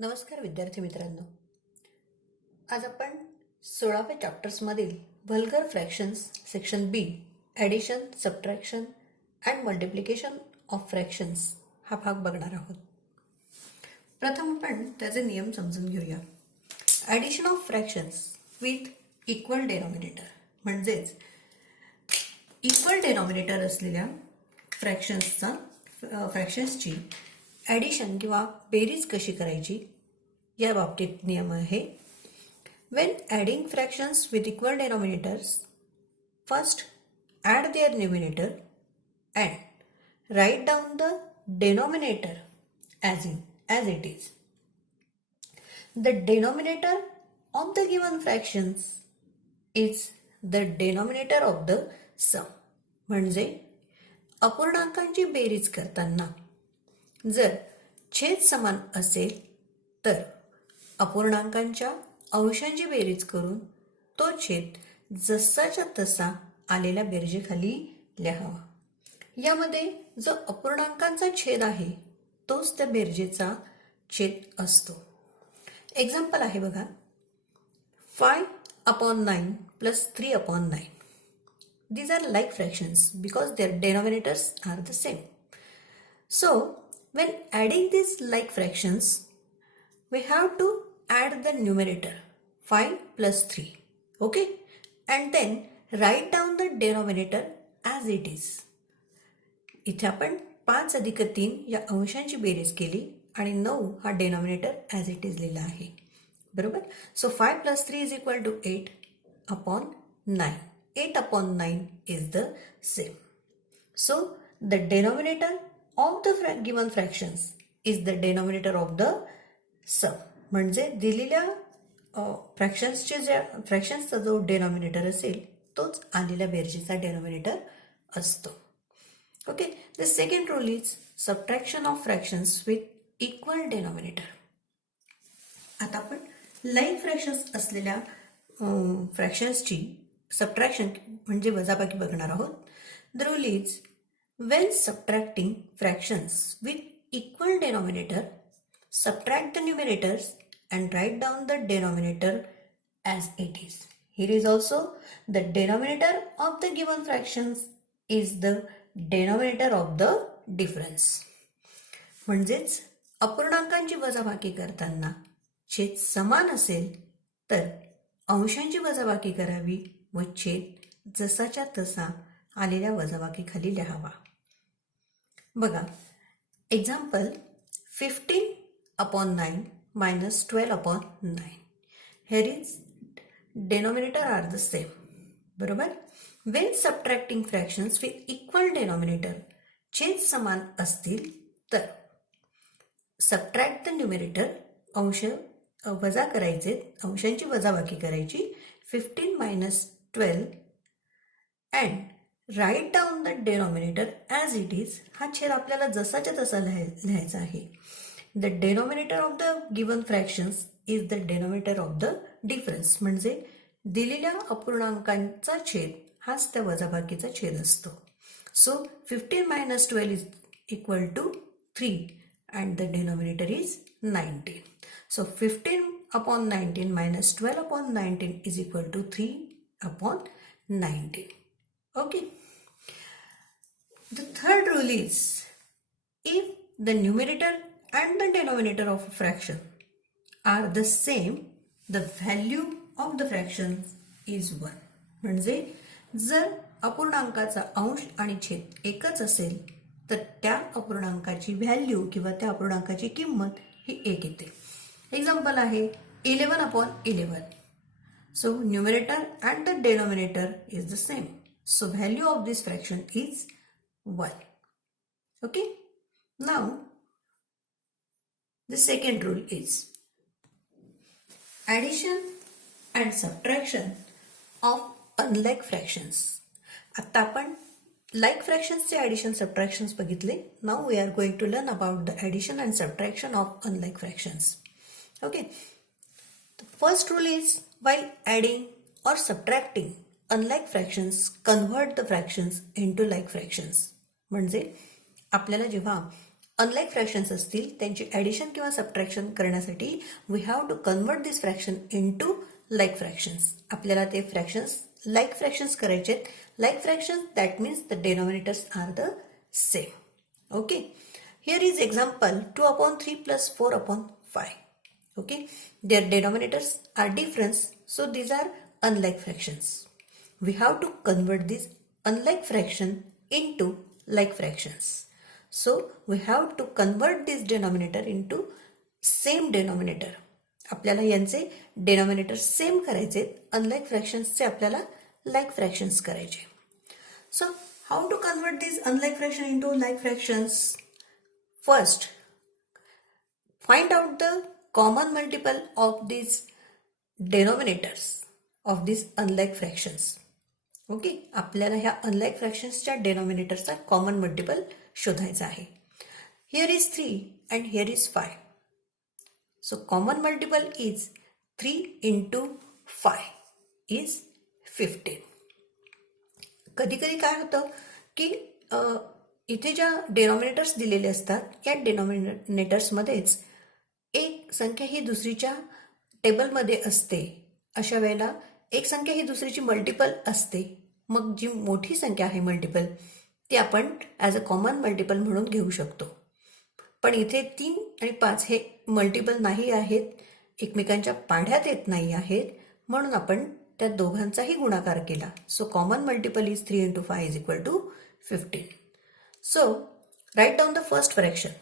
नमस्कार विद्यार्थी मित्रांनो. आज आपण 16व्या चॅप्टर्समधील vulgar fractions section B addition, subtraction and multiplication of fractions हा भाग बघणार आहोत. प्रथम आपण त्याचे नियम समजून घेऊया. Addition of fractions with equal denominator म्हणजेच इक्वल डेनॉमिनेटर असलेल्या फ्रॅक्शन्सची ॲडिशन किंवा बेरीज कशी करायची या बाबतीत नियम आहे. When adding fractions with equal denominators, first add their numerator and write down the denominator as it is. The denominator of the given fractions is the denominator of the sum. म्हणजे अपूर्णांकांची बेरीज करताना जर छेद समान असेल तर अपूर्णांकांच्या अंशांची बेरीज करून तो छेद जसाच्या तसा आलेल्या बेरजेखाली लिहावा. यामध्ये जो अपूर्णांकांचा छेद आहे तोच त्या बेरजेचा छेद असतो. एक्झाम्पल आहे बघा. 5/9 plus 3/9. These are like fractions because their denominators are the same. So, when adding these like fractions, we have to add the numerator 5 plus 3. Okay? And then write down the denominator as it is. इथे आपण 5 अधिक 3 या अंशांची बेरीज केली आणि 9 हा denominator as it is लिहिला आहे. बरोबर. So 5 plus 3 is equal to 8/9. 8/9 is the same. So the denominator of the given fractions is the denominator of the sum. म्हणजे दिलेल्या फ्रॅक्शन्सचा जो डेनॉमिनेटर असेल तोच आलेल्या बेरजेचा डेनॉमिनेटर असतो. Okay. The second rule is subtraction of fractions with equal denominator. आता आपण like fractions असलेल्या फ्रॅक्शन्सची सबट्रॅक्शन म्हणजे वजाबाकी बघणार आहोत. The rule is when subtracting fractions with equal denominator, subtract the numerators and write down the denominator as it is. Here is also the denominator of the given fractions is the denominator of the difference. म्हणजेच अपूर्णांकांची वजाबाकी करताना छेद समान असेल तर अंशांची वजाबाकी करावी व छेद जसाच्या तसा आलेल्या वजाबाकीखाली लिहावा. बघा. Example 15/9 minus 12/9. Here is denominator are the same. बरोबर. When subtracting fractions with equal denominator, छेद समान असतील तर subtract the numerator, अंश वजा करायचे, अंशांची वजाबाकी करायची. 15 minus 12 and write down the denominator as it is. हा छेद आपल्याला जसाच्या तसा लिहायचा आहे. The denominator of the given fractions is the denominator of the difference. म्हणजे दिलेल्या अपूर्णांकांचा छेद हाच त्या वजाबाकीचा छेद असतो. So 15 minus 12 is equal to 3 and the denominator is 19. So 15/19 minus 12/19 is equal to 3/19. Okay. The third rule is if the numerator and the denominator of a fraction are the same, the value of the fraction is 1. म्हणजे जर अपूर्णांकाचा अंश आणि छेद एकच असेल तर त्या अपूर्णांकाची value किंवा त्या अपूर्णांकाची किंमत ही 1 येते. एक्झाम्पल आहे 11/11. So numerator and the denominator is the same. So value of this fraction is 1. Okay. Now the second rule is addition and subtraction of unlike fractions. आता आपण like fractions चे addition subtractions बघितले. Now we are going to learn about the addition and subtraction of unlike fractions. Okay. The first rule is while adding or subtracting unlike fractions, convert the fractions into like fractions. म्हणजे आपल्याला जेव्हा unlike fractions असतील त्यांची addition किंवा subtraction करण्यासाठी we have to convert this fraction into like fractions. आपल्याला ते fractions like fractions करायचे आहेत. Like fractions that means the denominators are the same. Okay, here is example 2/3 plus 4/5. Okay, their denominators are different, so these are unlike fractions. We have to convert these unlike fraction into like fractions. So we have to convert this denominator into same denominator. आपल्याला यांचे denominator same करायचे, unlike fractions चे आपल्याला like fractions करायचे. So how to convert these unlike fraction into like fractions? First, find out the common multiple of these denominators of these unlike fractions. Okay, आपल्याला ह्या unlike फ्रॅक्शन्सच्या डेनॉमिनेटरचा common multiple शोधायचा आहे. Here is 3 and here is 5. So common multiple is 3 into 5 is 15. कधी कधी काय होतं की इथे ज्या डेनॉमिनेटर्स दिलेले असतात या डेनॉमिनेटर्समध्येच एक संख्या ही दुसरीच्या टेबलमध्ये असते. अशा वेळेला एक संख्या ही दुसरीची मल्टिपल असते. मग जी मोठी संख्या आहे मल्टिपल ती आपण ॲज अ कॉमन मल्टिपल म्हणून घेऊ शकतो. पण इथे 3 आणि 5 हे मल्टिपल नाही आहेत, एकमेकांच्या पाढ्यात येत नाही आहेत, म्हणून आपण त्या दोघांचाही गुणाकार केला. So common multiple is 3 into 5 is equal to 15. So write down the first fraction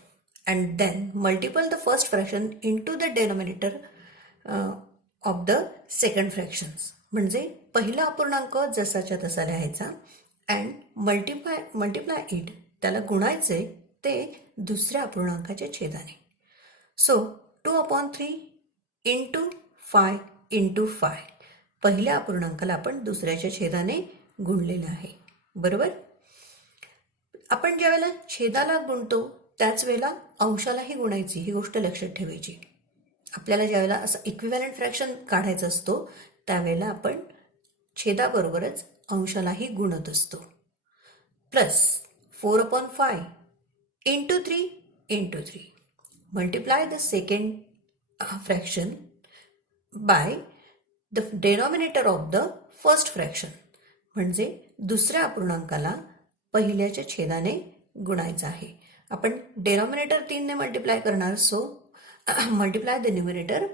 and then multiply the first fraction into the denominator of the second fractions. म्हणजे पहिला अपूर्णांक जसाच्या तसा लिहायचा अँड मल्टिप्लाय इट, त्याला गुणायचे ते दुसऱ्या अपूर्णांकाच्या छेदाने. सो 2/3 into 5 into 5, पहिल्या अपूर्णांकाला आपण दुसऱ्याच्या छेदाने गुणलेलं आहे. बरोबर, आपण ज्या वेळेला छेदाला गुणतो त्याच वेळेला अंशालाही गुणायची, ही गोष्ट लक्षात ठेवायची. आपल्याला ज्या वेळेला असं इक्विव्हॅलंट फ्रॅक्शन काढायचं असतो त्यावेळेला आपण छेदाबरोबरच अंशालाही गुणत असतो. Plus 4/5 into 3 into 3. Multiply the second fraction by the denominator of the first fraction. म्हणजे दुसऱ्या अपूर्णांकाला पहिल्याच्या छेदाने गुणायचं आहे. आपण डेनॉमिनेटर 3 ने मल्टिप्लाय करणार, so multiply the numerator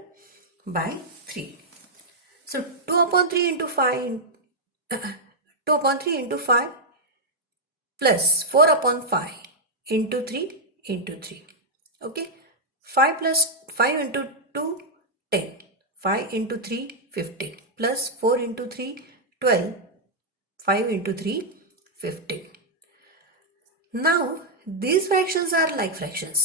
bye 3. So 2/3 into 5 2/3 into 5 plus 4/5 into 3 into 3. Okay, 5 plus 5 into 2 10, 5 into 3 15, plus 4 into 3 12, 5 into 3 15. Now these fractions are like fractions.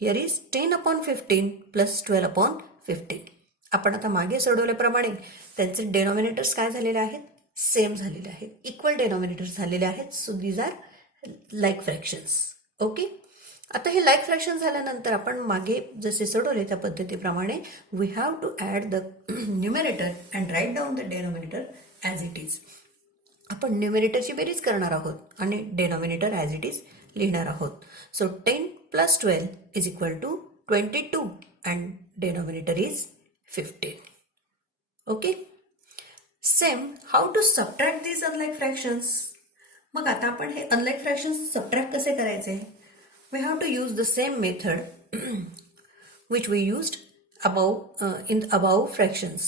Here is 10/15 plus 12/15. आपण आता मागे सोडवल्याप्रमाणे त्यांचे डेनॉमिनेटर्स काय झालेले आहेत, सेम झालेले आहेत, इक्वल डेनॉमिनेटर्स झालेले आहेत. So these are like fractions. Okay, आता हे लाईक फ्रॅक्शन झाल्यानंतर आपण मागे जसे सोडवले त्या पद्धतीप्रमाणे we have to add the numerator and write down the denominator as it is. आपण न्यूमरेटरची बेरीज करणार आहोत आणि डेनॉमिनेटर ॲज इट इज लिहिणार आहोत. So 10 plus 12 is equal to 22 and denominator is 15. Okay, same how to subtract these unlike fractions. मग आता आपण हे unlike fractions subtract कसे करायचे? We have to use the same method which we used in above fractions.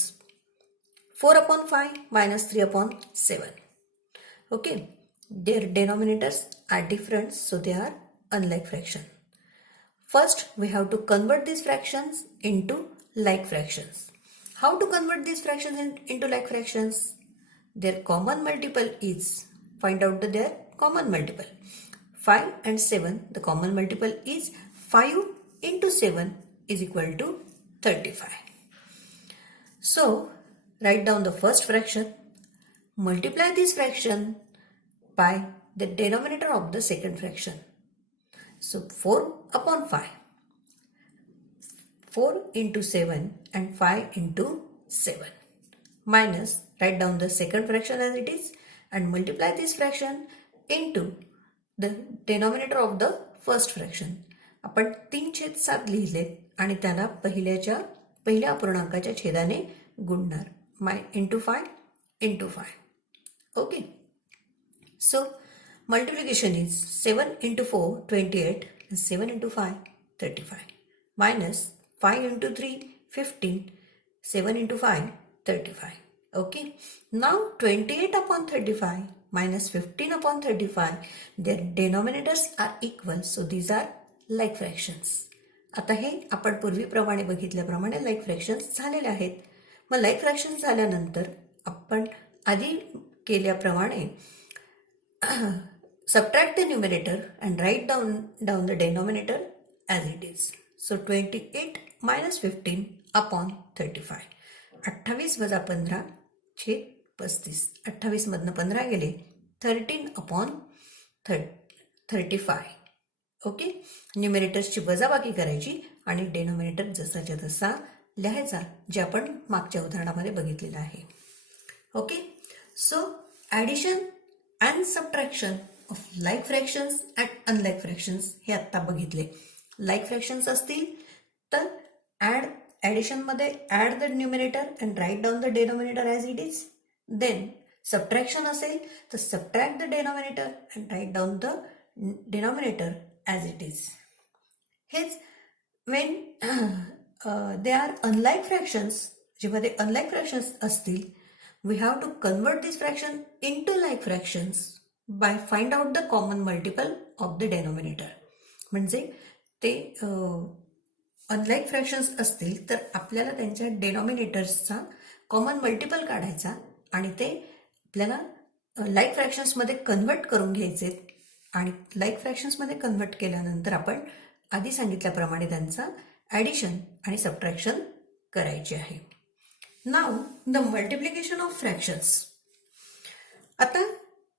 4/5 minus 3/7. Okay, their denominators are different, so they are unlike fraction. First, we have to convert these fractions into like fractions. How to convert these fractions into like fractions? Their common multiple is, find out their common multiple. 5 and 7, the common multiple is 5 into 7 is equal to 35. So, write down the first fraction, multiply this fraction by the denominator of the second fraction. So 4/5, 4 into 7 and 5 into 7, minus, write down the second fraction as it is and multiply this fraction into the denominator of the first fraction. आपण 3/7 लिहिलेत आणि त्याला पहिल्या अपूर्णांकाच्या छेदाने गुणणार into 5 into 5. Okay. So multiplication is 7 into 4 28 and 7 into 5 35 minus 5 into 3 15 7 into 5 35. Okay. Now 28 upon 35 minus 15 upon 35, their denominators are equal, so these are like fractions. आता हे आपण पूर्वीप्रमाणे बघितल्याप्रमाणे लाईक फ्रॅक्शन्स झालेले आहेत. मग लाईक फ्रॅक्शन्स झाल्यानंतर आपण आधी केल्याप्रमाणे subtract the numerator and write down the denominator as it is. So 28 minus 15 upon 35. 28 वजा 15 छेद 35. 28 मधनं 15 गेले 13 upon 35. ओके. न्यूमरेटर्सची वजाबाकी करायची आणि डेनोमिनेटर जसाच्या तसा लिहायचा, जे आपण मागच्या उदाहरणामध्ये बघितलेलं आहे. Okay. So addition and subtraction of like fractions and unlike fractions हे आत्ता बघितले. लाईक फ्रॅक्शन्स असतील तर ॲडिशनमध्ये add the numerator and write down the denominator as it is. Then subtraction असेल तर subtract the denominator and write down the denominator as it is. हेच when they are unlike fractions, जेव्हा ते unlike fractions असतील, we have to convert this fraction into like fractions by find out the common multiple of the denominator. म्हणजे ते unlike fractions असतील तर आपल्याला त्यांच्या डेनॉमिनेटर्सचा कॉमन मल्टिपल काढायचा आणि ते आपल्याला लाईक फ्रॅक्शन्समध्ये कन्व्हर्ट करून घ्यायचे. आणि लाईक फ्रॅक्शन्समध्ये कन्व्हर्ट केल्यानंतर आपण आधी सांगितल्याप्रमाणे त्यांचा ॲडिशन आणि सबट्रॅक्शन करायचे आहे. Now the multiplication of fractions. आता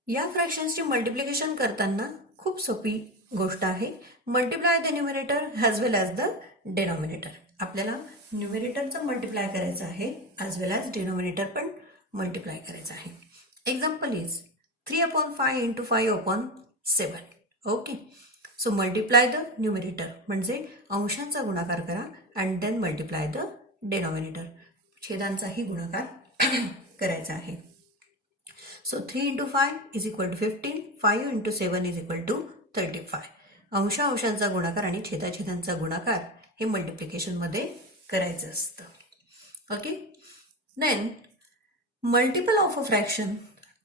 या फ्रॅक्शन्सची मल्टिप्लिकेशन करताना खूप सोपी गोष्ट आहे. Multiply the numerator as well as the denominator. आपल्याला न्यूमरेटरचं मल्टिप्लाय करायचं आहे ॲज वेल ॲज डेनॉमिनेटर पण मल्टिप्लाय करायचं आहे. Example is 3/5 into 5/7. Okay. So multiply the numerator म्हणजे अंशांचा गुणाकार करा and then multiply the denominator, छेदांचाही गुणाकार करायचा आहे. So 3 into 5 is equal to 15, 5 into 7 is equal to 35. अंशांचा गुणाकार आणि छेदाछेदांचा गुणाकार हे मल्टिप्लिकेशनमध्ये करायचं असतं. Okay. Then multiple of a fraction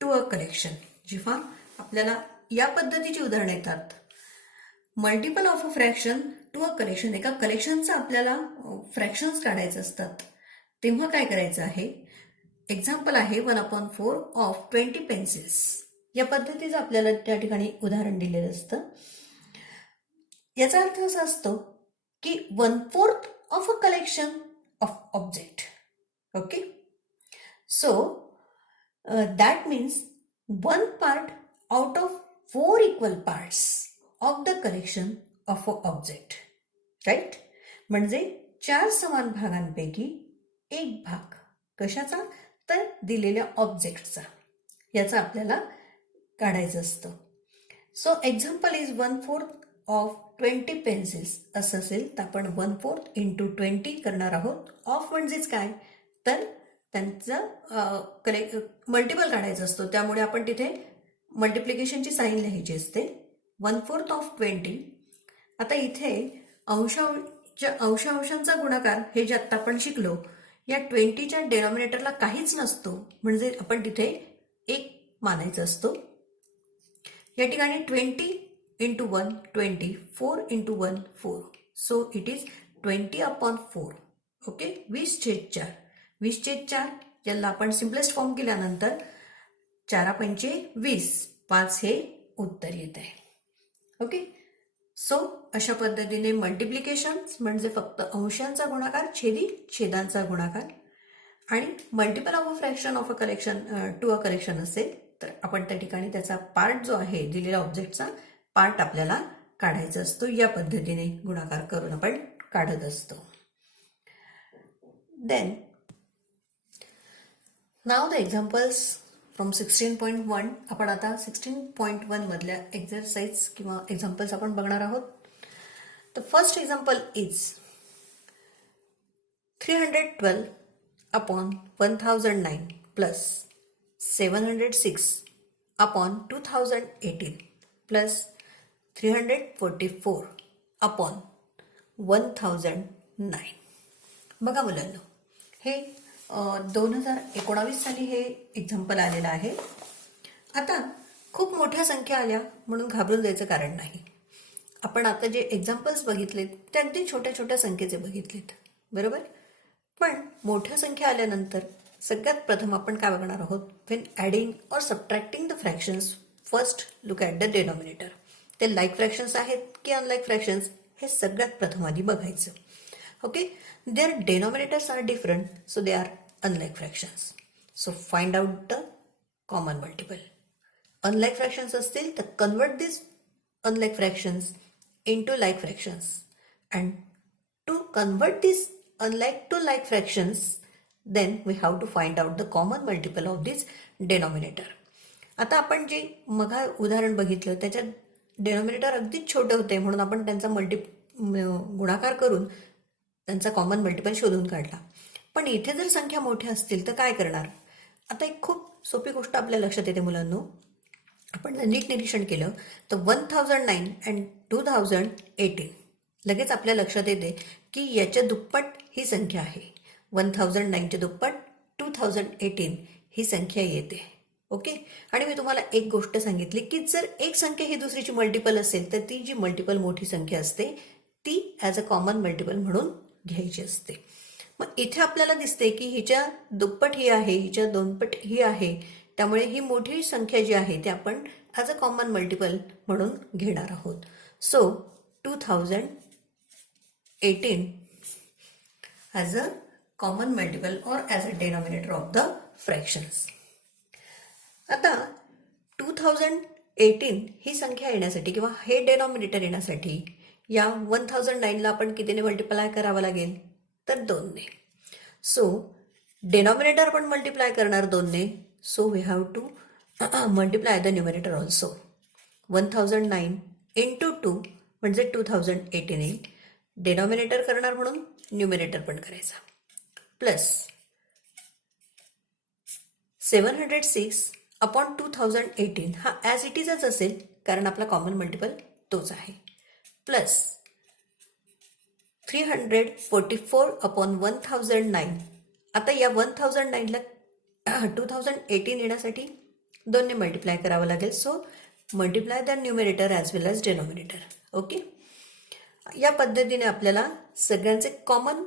to a collection. जेव्हा आपल्याला या पद्धतीची उदाहरणं येतात, multiple of a fraction to a collection, एका कलेक्शनचं आपल्याला फ्रॅक्शन्स काढायचे असतात, तेव्हा काय करायचं आहे. एक्झाम्पल आहे 1/4 ऑफ 20 पेन्सिल्स. या पद्धतीचं आपल्याला त्या ठिकाणी उदाहरण दिलेलं असतं. याचा अर्थ असा असतो की 1/4 of a collection of object. Okay. So that means 1 part out of 4 equal parts of the collection of a object. Right. म्हणजे 4 समान भागांपैकी एक भाग कशाचा, तर दिलेल्या ऑब्जेक्टचा, याचा आपल्याला काढायचं असतं. So example is 1/4 of 20 pencils असं असेल तर आपण 1/4 इंटू 20 करणार आहोत. ऑफ म्हणजेच काय, तर त्यांचं मल्टिपल काढायचं असतो, त्यामुळे आपण तिथे मल्टिप्लिकेशनची साईन लिहायची असते. 1/4 ऑफ 20. आता इथे अंशांचा गुणाकार हे जे आत्ता आपण शिकलो, या 20च्या डेनॉमिनेटरला काहीच नसतो, म्हणजे आपण तिथे 1 मानायचं असतो. या ठिकाणी 20 into 1 20, 4 into 1 4. So it is 20/4. Okay. 20/4. 20/4 याला आपण सिम्पलेस्ट फॉर्म केल्यानंतर 4×5 20, 5 हे उत्तर येत आहे. ओके. सो अशा पद्धतीने मल्टिप्लिकेशन म्हणजे फक्त अंशांचा गुणाकार छेदांचा गुणाकार. आणि multiple of a fraction of a collection to a collection असेल तर आपण त्या ठिकाणी त्याचा पार्ट जो आहे, दिलेल्या ऑब्जेक्टचा पार्ट आपल्याला काढायचा असतो. या पद्धतीने गुणाकार करून आपण काढत असतो. Then now the examples from 16.1. आपण आता 16.1 मधल्या एक्झरसाइज किंवा एक्झाम्पल्स आपण बघणार आहोत. The first example is 312 upon 1009 plus 706 upon 2018 plus 344 upon 1009. बघा मुलांनो, हे 2019 साली हे एक्झाम्पल आलेलं आहे. आता खूप मोठ्या संख्या आल्या म्हणून घाबरून जायचं कारण नाही. आपण आता जे एक्झाम्पल्स बघितलेत ते अगदी छोट्या छोट्या संख्येचे बघितलेत, बरोबर. पण मोठ्या संख्या आल्यानंतर सगळ्यात प्रथम आपण काय बघणार आहोत? When adding or subtracting the fractions, first look at the denominator. ते लाईक फ्रॅक्शन्स आहेत की अनलाईक फ्रॅक्शन्स हे सगळ्यात प्रथम आधी बघायचं. Okay, their denominators are different, so they are unlike fractions. So find out the common multiple. Unlike fractions असतील तर convert this unlike fractions into like fractions, and to convert these unlike to like fractions, then we have to find out the common multiple of this denominator. आता आपण जे मगा उदाहरण बघितलं त्याच्यात denominator अगदीच छोटे होते म्हणून आपण त्यांचा गुणाकार करून त्यांचा कॉमन मल्टिपल शोधून काढला. पण इथे जर संख्या मोठ्या असतील तर काय करणार? आता एक खूप सोपी गोष्ट आपल्या लक्षात येते मुलांनो. आपण जर नीट निरीक्षण केलं तर 1009 अँड 2018 लगेच आपल्या लक्षात येते की याच्या दुप्पट ही संख्या आहे. 1009च्या दुप्पट 2018 ही संख्या येते. ओके, आणि मी तुम्हाला एक गोष्ट सांगितली की जर एक संख्या ही दुसरीची मल्टिपल असेल तर ती जी मल्टिपल मोठी संख्या असते ती ॲज अ कॉमन मल्टिपल म्हणून घ्यायची असते. मग इथे आपल्याला दिसते की हिच्या दुप्पट ही आहे, हिच्या दोनपट ही आहे, त्यामुळे ही मोठी संख्या जी आहे ती आपण ॲज अ कॉमन मल्टिपल म्हणून घेणार आहोत. So 2018 as a common multiple or as a denominator of the fractions. आता 2018 ही संख्या येण्यासाठी किंवा हे डेनॉमिनेटर येण्यासाठी या 1009ला आपण कितीने मल्टिप्लाय करावं लागेल? तर 2ने. सो डेनॉमिनेटर आपण मल्टिप्लाय करणार 2ने. So we have to multiply the numerator also. 1009 into 2 म्हणजे 2018 येईल. डेनॉमिनेटर करणार म्हणून न्यूमरेटर पण करायचा. प्लस 706 अपॉन 2018 हा ॲज इट इजच असेल कारण आपला कॉमन मल्टिपल तोच आहे. Plus 344 upon 1009. आता या 1009ला 2018 येण्यासाठी 2ने मल्टिप्लाय करावं लागेल. So multiply the numerator as well as denominator. Okay, या पद्धतीने आपल्याला सगळ्यांचे कॉमन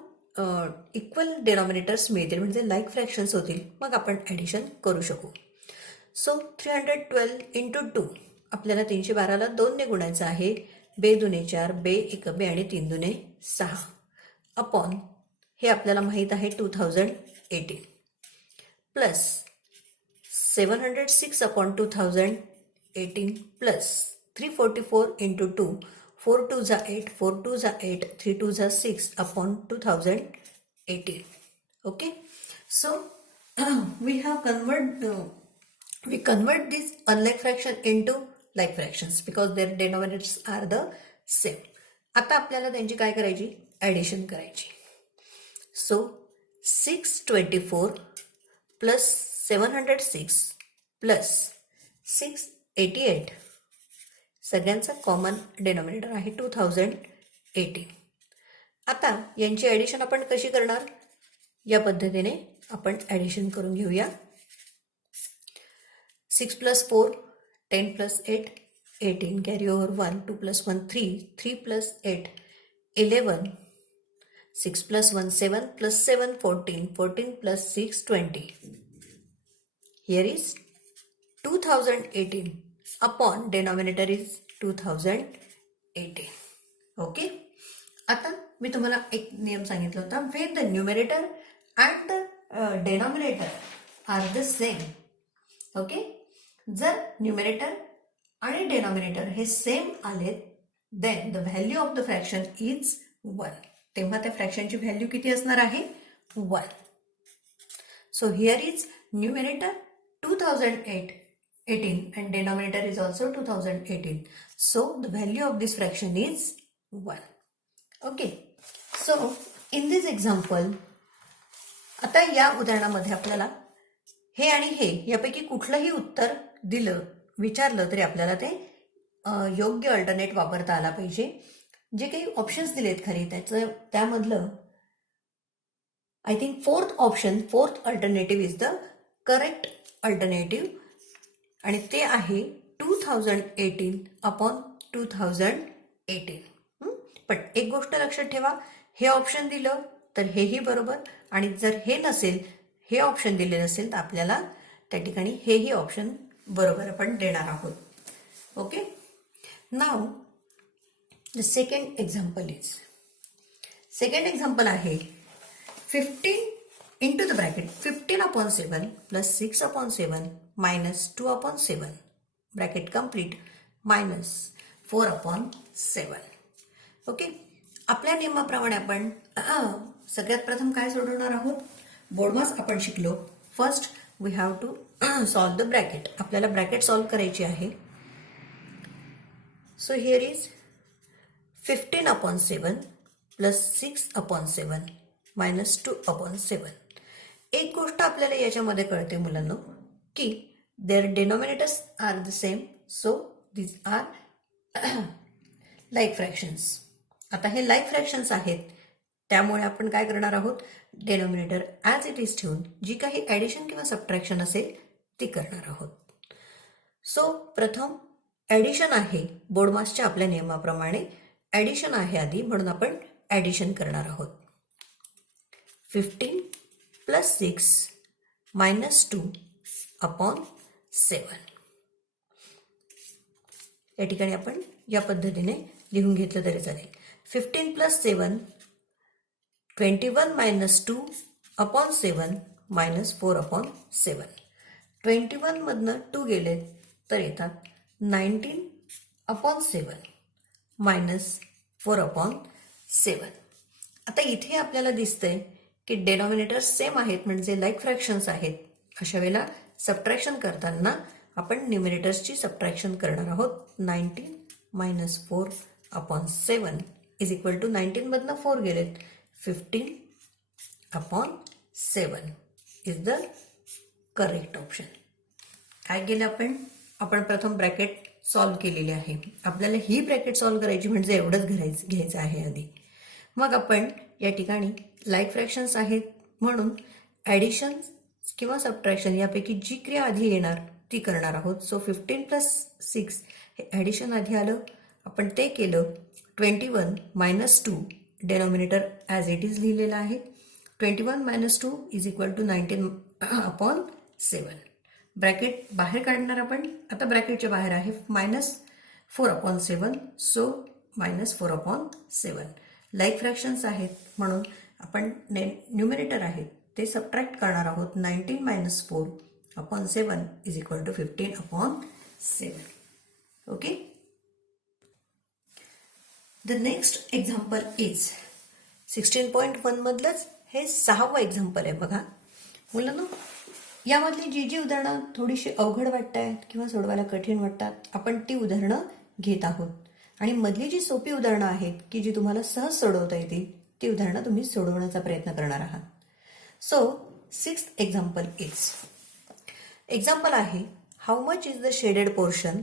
इक्वल डेनॉमिनेटर्स मिळतील म्हणजे लाईक फ्रॅक्शन्स होतील. मग आपण ॲडिशन करू शकू. सो 312 इंटू 2 आपल्याला 312ला 2ने गुणायचं आहे. 2 दुने 4, 2 1 2 आणि 3 दुने 6 अपॉन हे आपल्याला माहीत आहे 2018 plus 706 upon 2018 plus 344 into 2, 4 2s are 8, 4 2s are 8, 3 2s are 6 upon 2018. Okay, so we convert this unlike fraction into like fractions because their denominators are the same. आता आपल्याला त्यांची काय करायची? ॲडिशन करायची. सो 624 प्लस 706 प्लस 688 सगळ्यांचा common denominator आहे 2018. आता यांची ॲडिशन आपण कशी करणार? या पद्धतीने आपण ॲडिशन करून घेऊया. 6 plus 4 10 plus 8 18 carry over 1 2 plus 1 3 3 plus 8 11 6 plus 1 7 plus 7 14 14 plus 6 20. Here is 2018 upon denominator is 2018. Okay. आता मी तुम्हाला एक नियम सांगितला होता. when the numerator and the denominator are the same. Okay, जर न्यूमरेटर आणि डेनॉमिनेटर हे सेम आले then the value of the fraction is 1. तेव्हा त्या फ्रॅक्शनची व्हॅल्यू किती असणार आहे? 1. So here is numerator 2018 and denominator is also 2018. So the value of this fraction is 1. Okay, so in this example, आता या उदाहरणामध्ये आपल्याला हे आणि हे यापैकी कुठलंही उत्तर दिलं विचारलं तरी आपल्याला ते योग्य अल्टरनेट वापरता आला पाहिजे. जे काही ऑप्शन्स दिलेत खाली त्यामधलं I think fourth alternative is the correct alternative, आणि ते आहे 2018/2018. पण एक गोष्ट लक्षात ठेवा, हे ऑप्शन दिलं तर हेही बरोबर, आणि जर हे नसेल, हे ऑप्शन दिले नसेल, तर आपल्याला त्या ठिकाणी हेही ऑप्शन बरोबर आपण देणार आहोत. Okay, now the second example आहे 15 into the bracket 15/7 plus 6/7 minus 2/7 bracket complete minus 4/7. Okay, आपल्या नियमाप्रमाणे आपण सगळ्यात प्रथम काय सोडवणार आहोत? बोर्डमास आपण शिकलो. First we have to solve the bracket. आपल्याला ब्रॅकेट सॉल्व करायची आहे. So here is 15/7 plus 6/7 minus 2/7. एक गोष्ट आपल्याला याच्यामध्ये कळते मुलांनो, की their denominators are the same, so this are like fractions. आता हे लाईक फ्रॅक्शन्स आहेत, त्यामुळे आपण काय करणार आहोत? डिनॉमिनेटर ॲज इट इज ठेवून जी काही ॲडिशन किंवा सबट्रॅक्शन असेल ती करणार आहोत. सो प्रथम ॲडिशन आहे. बोर्डमासच्या आपल्या नियमाप्रमाणे ॲडिशन आहे आधी, म्हणून आपण ॲडिशन करणार आहोत. 15 प्लस 6 मायनस 2/7. या ठिकाणी आपण या पद्धतीने लिहून घेतलं तरी चालेल. 15 प्लस 7 21 मायनस 2/7 मायनस 4/7. 21 मधनं 2 गेले तर येतात 19/7 मायनस 4/7. आता इथे आपल्याला दिसतंय की डेनॉमिनेटर सेम आहेत, म्हणजे लाईक फ्रॅक्शन्स आहेत. अशा वेळेला सबट्रॅक्शन करताना आपण न्युमिनेटर्सची सबट्रॅक्शन करणार आहोत. 19 मायनस 4/7 इज इक्वल टू 19 मधनं 4 गेलेत 15/7 इज द करेक्ट ऑप्शन. काय केलं आपण प्रथम ब्रॅकेट सॉल्व केलेली आहे. आपल्याला ही ब्रॅकेट सॉल्व करायची म्हणजे एवढंच घ्यायचं आहे आधी. मग आपण या ठिकाणी लाईक फ्रॅक्शन्स आहेत म्हणून ॲडिशन किंवा सबट्रॅक्शन यापैकी जी क्रिया आधी येणार ती करणार आहोत. सो 15 प्लस 6 हे ॲडिशन आधी आलं, आपण ते केलं. 21 minus 2 denominator as it is लिहिलेलं आहे. 21 minus 2 is equal to 19/7. Bracket बाहेर काढणार आपण. आता ब्रॅकेटच्या बाहेर आहे minus 4/7, so minus 4/7. Like fractions आहेत म्हणून आपण न्युमिनेटर आहेत ते सबट्रॅक्ट करणार आहोत. 19 minus 4/7 is equal to 15/7. Okay, the next example is 16.1 मधलंच हे 6वं एक्झाम्पल आहे. बघा मुलांनो, यामधली जी उदाहरणं थोडीशी अवघड वाटत आहेत किंवा सोडवायला कठीण वाटतात, आपण ती उदाहरणं घेत आहोत. आणि मधली जी सोपी उदाहरणं आहेत की जी तुम्हाला सहज सोडवता येतील, ती उदाहरणं तुम्ही सोडवण्याचा प्रयत्न करणार आहात. सो 6th एक्झाम्पल आहे how much is the shaded portion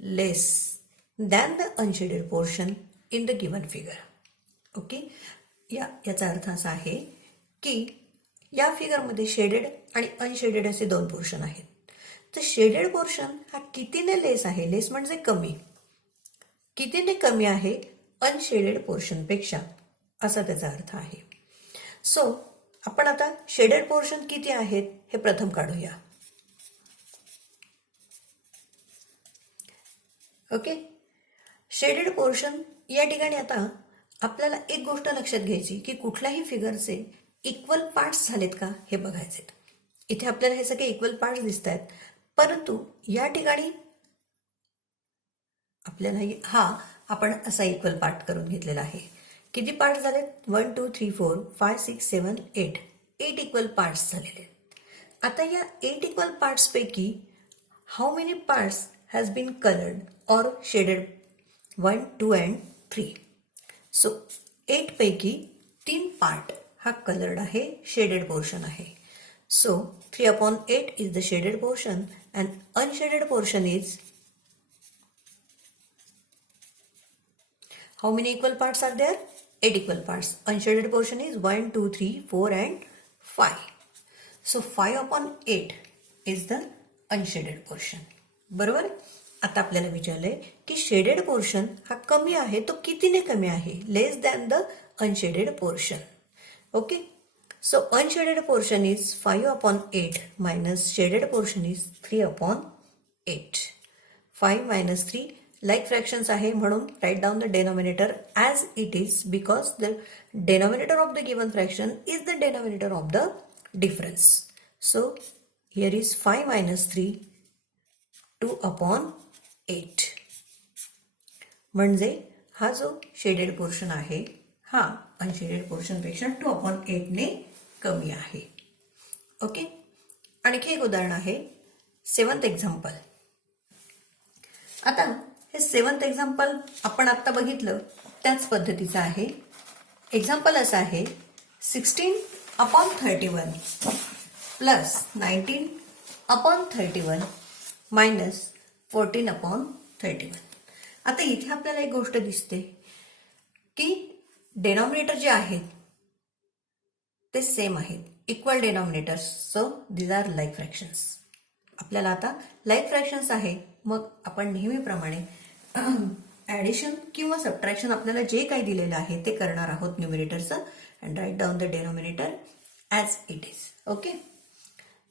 less than the unshaded portion in the given figure. Okay, याचा अर्थ असा आहे की या फिगरमध्ये शेडेड आणि अनशेडेड असे 2 पोर्शन आहेत. तर शेडेड पोर्शन हा कितीने लेस आहे? लेस म्हणजे कमी. कितीने कमी आहे अनशेडेड पोर्शनपेक्षा, असा त्याचा अर्थ आहे. सो आपण आता शेडेड पोर्शन किती आहेत हे प्रथम काढूया. ओके, शेडेड पोर्शन या ठिकाणी आता आपल्याला एक गोष्ट लक्षात घ्यायची की कुठल्याही फिगरचे इक्वल पार्ट्स झालेत का हे बघायचे. इथे आपल्याला हे सगळे इक्वल पार्ट्स दिसत आहेत, परंतु या ठिकाणी आपल्याला हा आपण असा इक्वल पार्ट करून घेतलेला आहे. किती पार्ट्स झालेत? 1 2 3 4 5 6 7 8 इक्वल पार्ट्स झालेले आहेत. आता या 8 इक्वल पार्ट्स पैकी how many parts has been coloured और शेडेड? 1 2 and 3. सो 8 पैकी 3 पार्ट हा कलर्ड आहे, शेडेड पोर्शन आहे. So 3/8 is the shaded portion and unshaded portion is how many equal parts are there? 8 equal parts. Unshaded portion is 1, 2, 3, 4 and 5. So 5/8 is the unshaded portion. बरोबर. आता आपल्याला विचारलंय की shaded portion हा कमी आहे, तो कितीने कमी आहे? Less than the unshaded portion. Okay. So unshaded portion is 5/8 minus shaded portion is 3/8. 5 minus 3 like fractions आहे, म्हणून write down the denominator as it is because the denominator of the given fraction is the denominator of the difference. So here is 5 minus 3 2/8. म्हणजे हा जो shaded portion आहे हा unshaded portion पेक्षा 2/8 ने कमी आहे. ओके. आणखी एक उदाहरण आहे 7th एक्झाम्पल. आता हे 7th एक्झाम्पल आपण आता बघितलं त्याच पद्धतीचं आहे. एक्झाम्पल असं आहे 16/31 प्लस 19/31 मायनस 14/31. आता इथे आपल्याला एक गोष्ट दिसते की डेनॉमिनेटर जे आहेत ते सेम आहेत, equal denominators. So these are like fractions. आपल्याला आता लाईक फ्रॅक्शन्स आहे, मग आपण नेहमीप्रमाणे ॲडिशन किंवा सबट्रॅक्शन आपल्याला जे काही दिलेलं आहे ते करणार आहोत न्यूमरेटरचं. And write down the denominator as it is. Okay.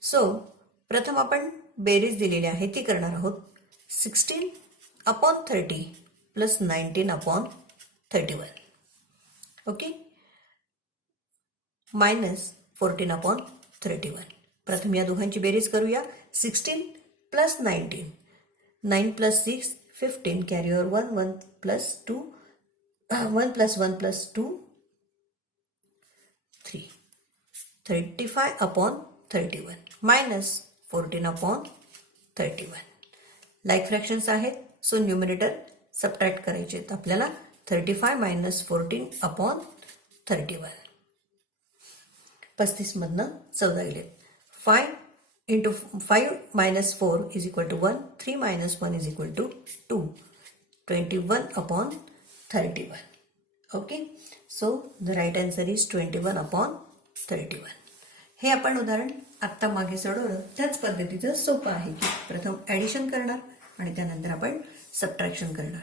So प्रथम आपण बेरीज दिलेली आहे ती करणार आहोत. 16/30 प्लस 19/31. ओके. मायनस 14/31. प्रथम या दोघांची बेरीज करूया. 16 plus 19, 9 plus 6 15, carry over 1 plus 2 1 plus 1 plus 2 3. 35/31 minus 14/31. Like fractions आहेत, सो न्यूमरेटर सबट्रॅक्ट करायचे आहेत आपल्याला. 35 मायनस 14/31. 35 मधनं 14 गेलेत. 5 into 5 minus 4 is equal to 1. 3 minus 1 is equal to 2. 21/31. Okay. So the right answer is 21/31. हे आपण उदाहरण आत्ता मागे सोडवलं त्याच पद्धतीचं सोपं आहे की प्रथम ॲडिशन करणार आणि त्यानंतर आपण सबट्रॅक्शन करणार.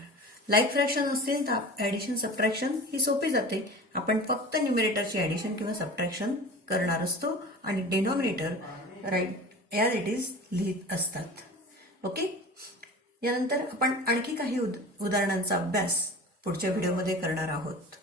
लाईक फ्रॅक्शन असतील तर ॲडिशन सबट्रॅक्शन ही सोपी जाते. आपण फक्त न्यूमरेटरची ॲडिशन किंवा सबट्रॅक्शन करणार असतो आणि denominator right as it is लिहित असतात. ओके. यानंतर आपण आणखी काही उदाहरणांचा अभ्यास पुढच्या व्हिडिओमध्ये करणार आहोत.